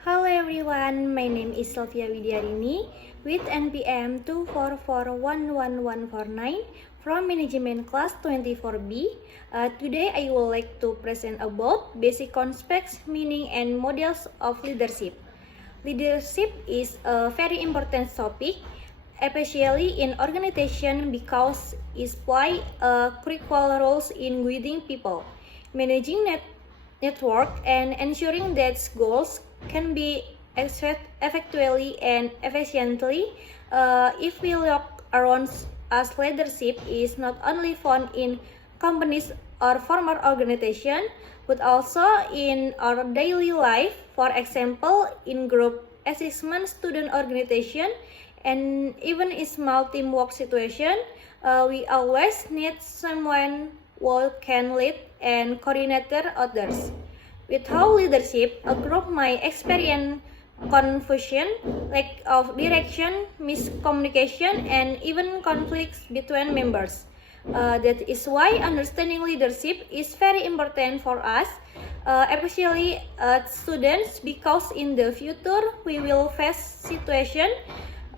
Hello everyone, my name is Sylvia Widyarini with NPM 2441149 from Management Class 24B. Today I would like to present about basic concepts, meaning and models of leadership. Leadership is a very important topic, especially in organization because it plays a critical role in guiding people, managing network, and ensuring that goals can be effectively and efficiently. If we look around us, leadership is not only found in companies or formal organization, but also in our daily life. For example, in group assessment, student organization, and even in small teamwork situation, we always need someone who can lead and coordinate others. Without leadership, a group might experience confusion, lack of direction, miscommunication, and even conflicts between members. That is why understanding leadership is very important for us, especially students, because in the future we will face situations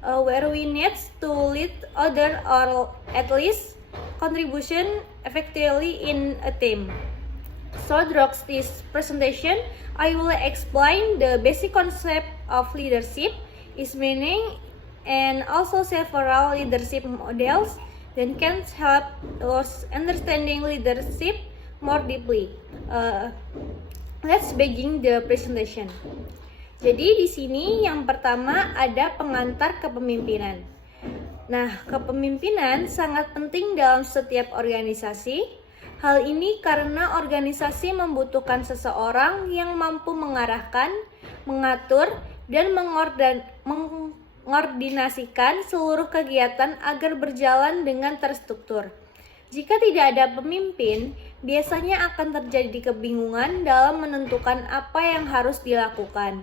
where we need to lead others or at least contribution effectively in a team. So throughout this presentation, I will explain the basic concept of leadership, its meaning, and also several leadership models that can help us understanding leadership more deeply. Let's begin the presentation. Jadi di sini yang pertama ada pengantar kepemimpinan. Nah, kepemimpinan sangat penting dalam setiap organisasi. Hal ini karena organisasi membutuhkan seseorang yang mampu mengarahkan, mengatur, dan mengordinasikan seluruh kegiatan agar berjalan dengan terstruktur. Jika tidak ada pemimpin, biasanya akan terjadi kebingungan dalam menentukan apa yang harus dilakukan.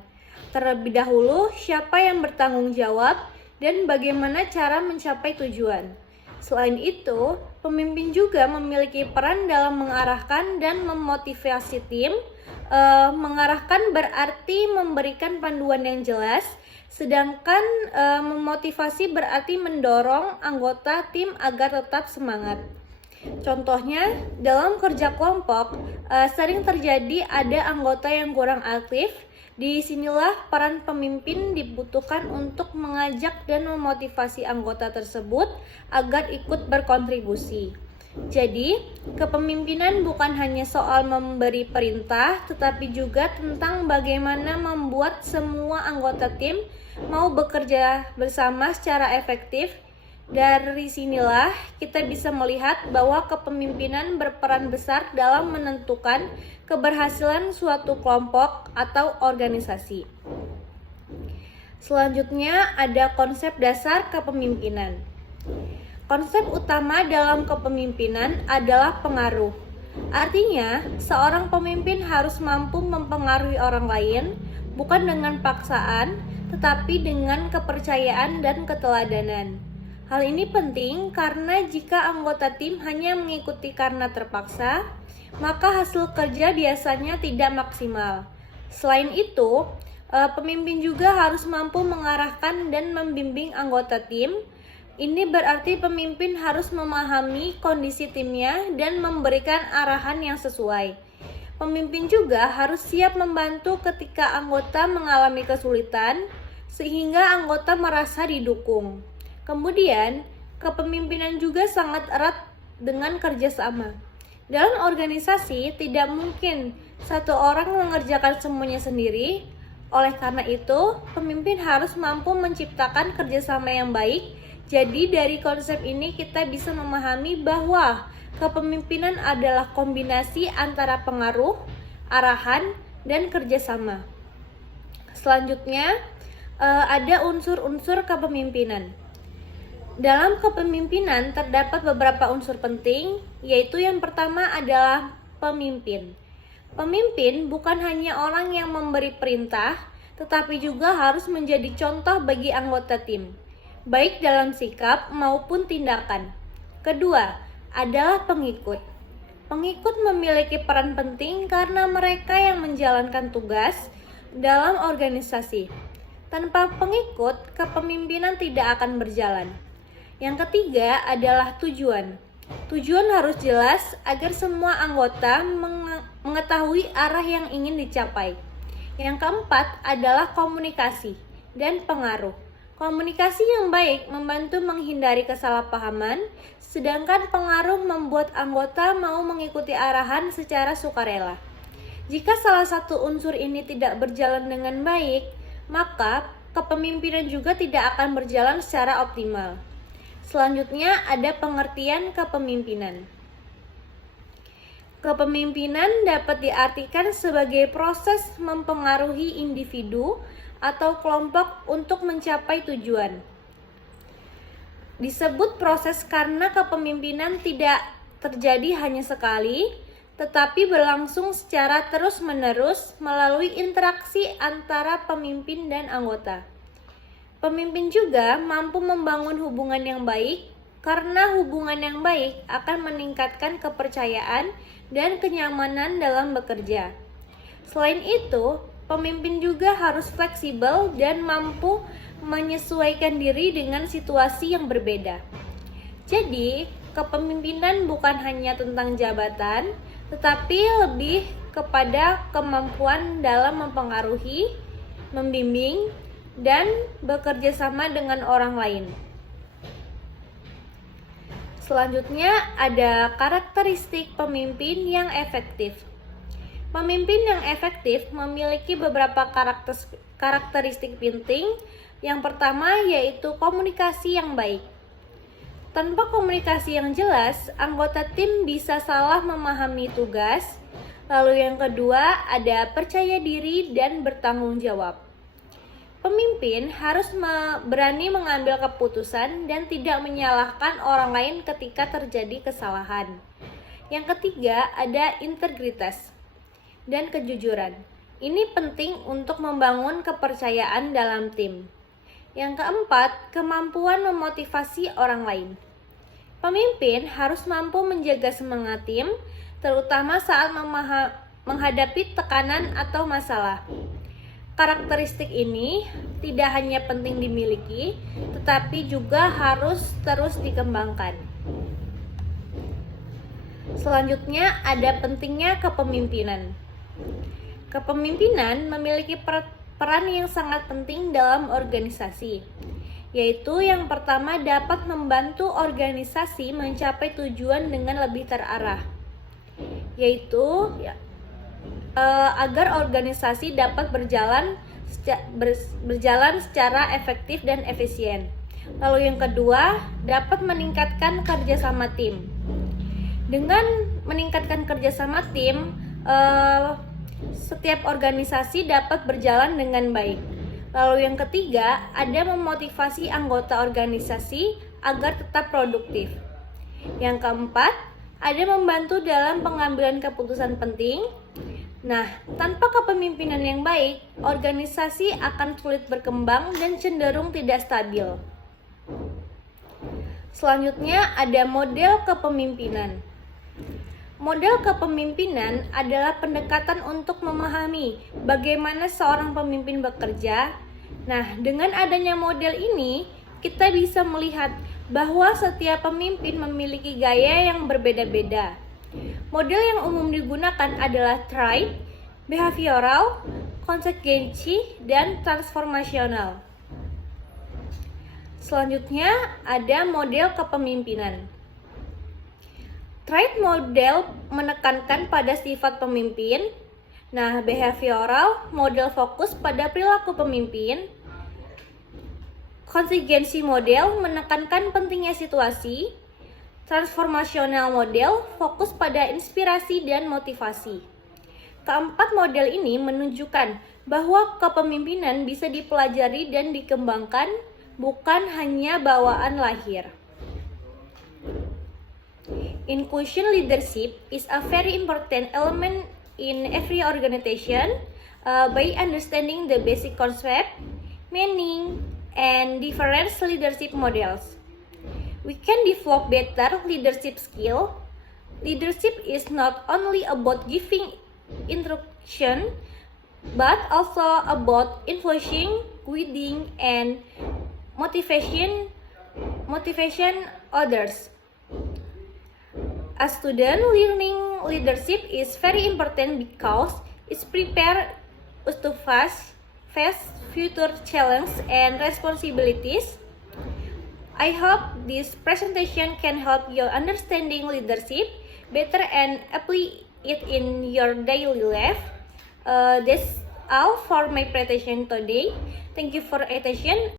Terlebih dahulu, siapa yang bertanggung jawab dan bagaimana cara mencapai tujuan. Selain itu, pemimpin juga memiliki peran dalam mengarahkan dan memotivasi tim. Mengarahkan berarti memberikan panduan yang jelas, sedangkan memotivasi berarti mendorong anggota tim agar tetap semangat. Contohnya, dalam kerja kelompok, sering terjadi ada anggota yang kurang aktif. Disinilah peran pemimpin dibutuhkan untuk mengajak dan memotivasi anggota tersebut agar ikut berkontribusi. Jadi, kepemimpinan bukan hanya soal memberi perintah, tetapi juga tentang bagaimana membuat semua anggota tim mau bekerja bersama secara efektif. Dari sinilah kita bisa melihat bahwa kepemimpinan berperan besar dalam menentukan keberhasilan suatu kelompok atau organisasi. Selanjutnya ada konsep dasar kepemimpinan. Konsep utama dalam kepemimpinan adalah pengaruh. Artinya, seorang pemimpin harus mampu mempengaruhi orang lain, bukan dengan paksaan, tetapi dengan kepercayaan dan keteladanan. Hal ini penting karena jika anggota tim hanya mengikuti karena terpaksa, maka hasil kerja biasanya tidak maksimal. Selain itu, pemimpin juga harus mampu mengarahkan dan membimbing anggota tim. Ini berarti pemimpin harus memahami kondisi timnya dan memberikan arahan yang sesuai. Pemimpin juga harus siap membantu ketika anggota mengalami kesulitan, sehingga anggota merasa didukung. Kemudian, kepemimpinan juga sangat erat dengan kerjasama. Dalam organisasi, tidak mungkin satu orang mengerjakan semuanya sendiri. Oleh karena itu, pemimpin harus mampu menciptakan kerjasama yang baik. Jadi, dari konsep ini kita bisa memahami bahwa kepemimpinan adalah kombinasi antara pengaruh, arahan, dan kerjasama. Selanjutnya, ada unsur-unsur kepemimpinan. Dalam kepemimpinan terdapat beberapa unsur penting, yaitu yang pertama adalah pemimpin. Pemimpin bukan hanya orang yang memberi perintah, tetapi juga harus menjadi contoh bagi anggota tim, baik dalam sikap maupun tindakan. Kedua, adalah pengikut. Pengikut memiliki peran penting karena mereka yang menjalankan tugas, dalam organisasi. Tanpa pengikut, kepemimpinan tidak akan berjalan. Yang ketiga adalah tujuan. Tujuan harus jelas agar semua anggota mengetahui arah yang ingin dicapai. Yang keempat adalah komunikasi dan pengaruh. Komunikasi yang baik membantu menghindari kesalahpahaman, sedangkan pengaruh membuat anggota mau mengikuti arahan secara sukarela. Jika salah satu unsur ini tidak berjalan dengan baik, maka kepemimpinan juga tidak akan berjalan secara optimal. Selanjutnya ada pengertian kepemimpinan. Kepemimpinan dapat diartikan sebagai proses mempengaruhi individu atau kelompok untuk mencapai tujuan. Disebut proses karena kepemimpinan tidak terjadi hanya sekali, tetapi berlangsung secara terus-menerus melalui interaksi antara pemimpin dan anggota. Pemimpin juga mampu membangun hubungan yang baik, karena hubungan yang baik akan meningkatkan kepercayaan dan kenyamanan dalam bekerja. Selain itu, pemimpin juga harus fleksibel dan mampu menyesuaikan diri dengan situasi yang berbeda. Jadi, kepemimpinan bukan hanya tentang jabatan, tetapi lebih kepada kemampuan dalam mempengaruhi, membimbing, dan bekerja sama dengan orang lain. Selanjutnya ada karakteristik pemimpin yang efektif. Pemimpin yang efektif memiliki beberapa karakteristik penting. Yang pertama yaitu komunikasi yang baik. Tanpa komunikasi yang jelas, anggota tim bisa salah memahami tugas. Lalu yang kedua ada percaya diri dan bertanggung jawab. Pemimpin harus berani mengambil keputusan dan tidak menyalahkan orang lain ketika terjadi kesalahan. Yang ketiga ada integritas dan kejujuran. Ini penting untuk membangun kepercayaan dalam tim. Yang keempat, kemampuan memotivasi orang lain. Pemimpin harus mampu menjaga semangat tim, terutama saat menghadapi tekanan atau masalah. Karakteristik ini tidak hanya penting dimiliki, tetapi juga harus terus dikembangkan. Selanjutnya ada pentingnya kepemimpinan. Kepemimpinan memiliki peran yang sangat penting dalam organisasi, yaitu yang pertama dapat membantu organisasi mencapai tujuan dengan lebih terarah, yaitu agar organisasi dapat berjalan secara efektif dan efisien. Lalu yang kedua, dapat meningkatkan kerjasama tim. Dengan meningkatkan kerjasama tim, setiap organisasi dapat berjalan dengan baik. Lalu yang ketiga, ada memotivasi anggota organisasi agar tetap produktif. Yang keempat, ada membantu dalam pengambilan keputusan penting. Nah, tanpa kepemimpinan yang baik, organisasi akan sulit berkembang dan cenderung tidak stabil. Selanjutnya ada model kepemimpinan. Model kepemimpinan adalah pendekatan untuk memahami bagaimana seorang pemimpin bekerja. Nah, dengan adanya model ini, kita bisa melihat bahwa setiap pemimpin memiliki gaya yang berbeda-beda. Model yang umum digunakan adalah triad, behavioral, konsegensi, dan transformasional. Selanjutnya ada model kepemimpinan. Triad model menekankan pada sifat pemimpin. Nah, behavioral model fokus pada perilaku pemimpin. Konsegensi model menekankan pentingnya situasi. Transformasional model fokus pada inspirasi dan motivasi. Keempat model ini menunjukkan bahwa kepemimpinan bisa dipelajari dan dikembangkan, bukan hanya bawaan lahir. Inclusion leadership is a very important element in every organization. By understanding the basic concept, meaning, and different leadership models, we can develop better leadership skill. Leadership is not only about giving instruction, but also about influencing, guiding, and motivation others. As student, learning leadership is very important because it prepares us to face future challenges and responsibilities. I hope this presentation can help you understanding leadership better and apply it in your daily life. That's all for my presentation today. Thank you for attention.